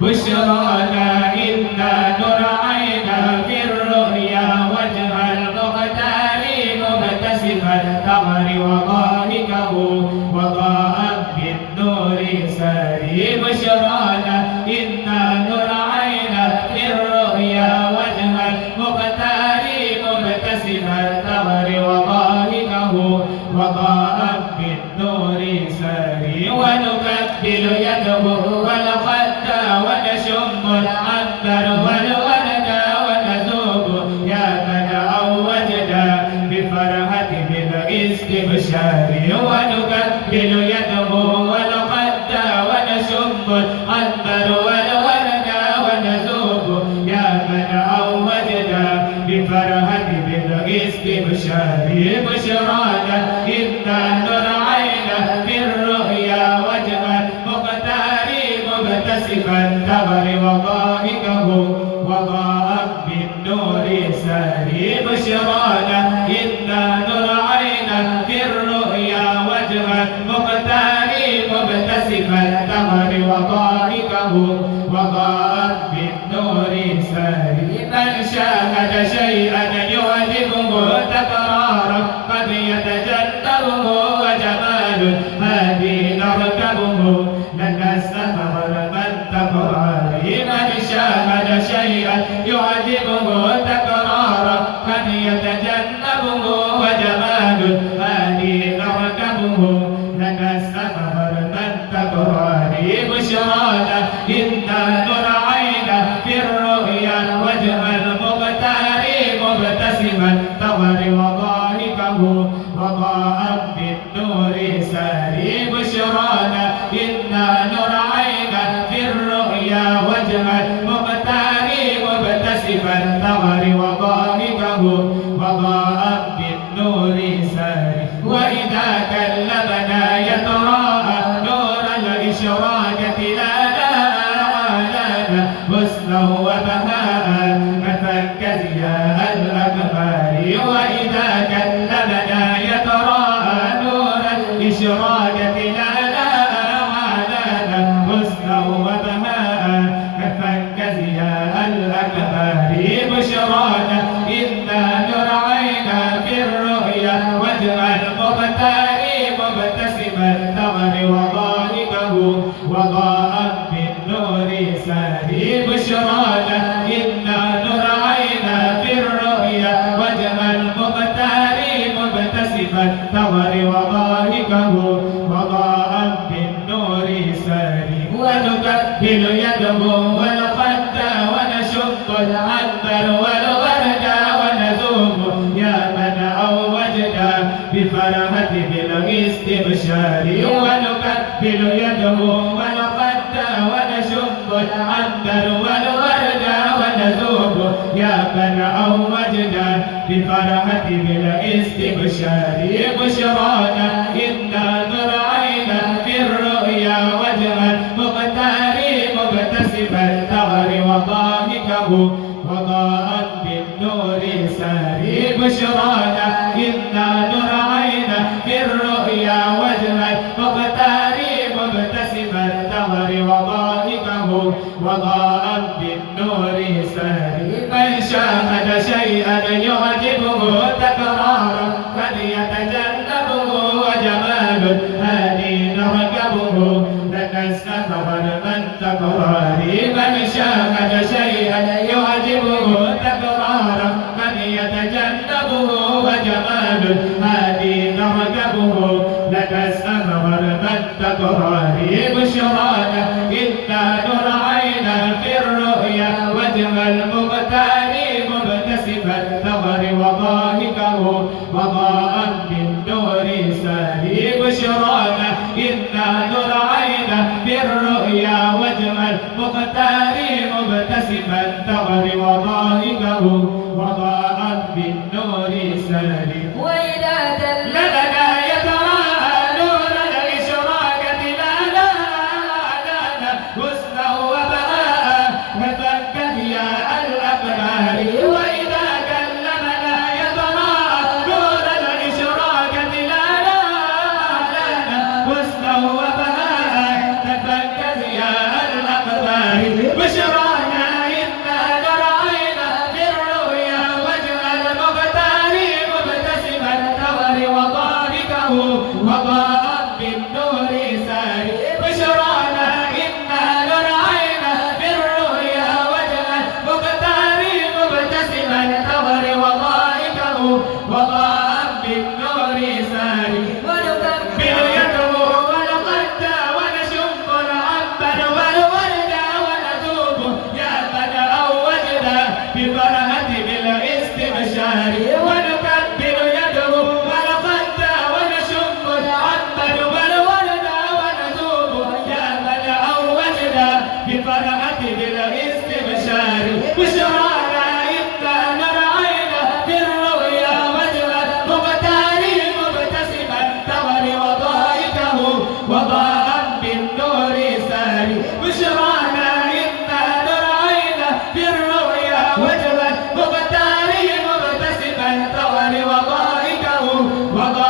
بشرانا إنا نرعينا في الرؤيا وجه المختار مبتسما الثمر وضاحكه وضاء بالنور ساري بشرانا إنا نرعينا في الرؤيا وجه المختار مبتسما الثمر وضاحكه وضاء بالنور ساري ونكبل يده والخد ونشم العنبر والورد ونذوب يا من أوجنا بفرحة بالاستبشار ونكبل يده والخد ونشم العنبر والورد ونذوب يا من أوجنا بفرحة بالاستبشار بشرانا إنا نرعينا في الرؤيا وجه المختار مبتسما الثمر وضاحكه وضاء بالنور ساري بشرانا إنا نرعينا في الرؤيا وجه المختار مبتسما الثمر وضاحكه وضاء بالنور ساري من شاهد شيئا يعجبه تكرارا قد يتجنبه وجمال هذه نركبه لن نستمر من تكرار من شاهد شيئا يعجبه تكرارا قد يتجنبه وجمال هذه نركبه لن نستمر من تكرار بشرانا إنا نرعينا في الرؤيا وجه المختار مبتسما الثمر وضاحكه وضاء بالنور ساري بشرانا إنا نرعينا في الرؤيا وجه المختار مبتسما الثمر وضاحكه وضاء بالنور ساري وإذا كلمنا يتراءى نور الإشراقة لنا حسنا وبهاء كفك زياء الأكبار وإذا كلمنا يتراءى نور الإشراقة لنا حسنا وبهاء كفك زياء الأكبار بشرانا إنا نرعينا في الرؤيا وجه المختار مبتسما الثمر وضاحكه وضاء بالنور ساري بشرانا إنا نرعينا في الرؤيا وجه المختار مبتسما الثمر وضاحكه وضاء بالنور ساري ونكبل يده والخد ونشق العنبر والورد ونذوب يا من أوجنا بفرحة بالاستبشار ونكبل يده والخد ونشق العنبر والورد ونذوب يا من أوجنا بفرحة بالاستبشار بشرانا إنا نرعينا في الرؤيا وجه المختار مبتسما الثمر وضاحكه وضاء بالنور ساري بشرانا إنا نرعينا في الرؤيا وجه المختار مبتسما الثمر وضاحكه وضاء بالنور ساري من شاهد شيئا يعجبه تكرارا قد يتجنبه وجمال هذه نركبه لن نستمر من تكرار من شاهد شيئا يعجبه تكرارا قد يتجنبه وجمال هذه نركبه لن نستمر من تكرار بشرانا إنا نرعينا في الرؤيا وجه المختار مبتسما الثمر وضاحكه وضاء بالنور ساري بشرانا إنا نرعينا في الرؤيا وجه المختار مبتسما الثمر وضاحكه وضاء بالنور ساري وإذا دللنا يتراءى نور الإشراقة لنا حسنا وبهاء كفك ضياء الأقمار وإذا كلمنا يتراءى نور الإشراقة لنا حسنا وبهاء كفك ضياء الأقمار بشرانا إنا نرعينا في الرؤيا وجه المختار مبتسما ثور وضابكه وضاء بالنور ساري بشرانا إنا نرعينا في الرؤيا وجه المختار مبتسما ثور وضائكه وضاء بالنور ساري ونكبر يده ولقد ونشم العنبر والورد ونذوب يا من أوجنا بفرحة بالاستبشار ونكبر يده ولقد ونشم العنبر والورد ونذوب يا من أوجنا بفرحة بالاستبشار بشرانا إنا نرعينا في الرؤيا وجه المختار مبتسما ثور وضائكه وضاء بالنور ساري بشرانا إنا نرعينا في الرؤيا وجه المختار مبتسما ثور وضائكه وضاء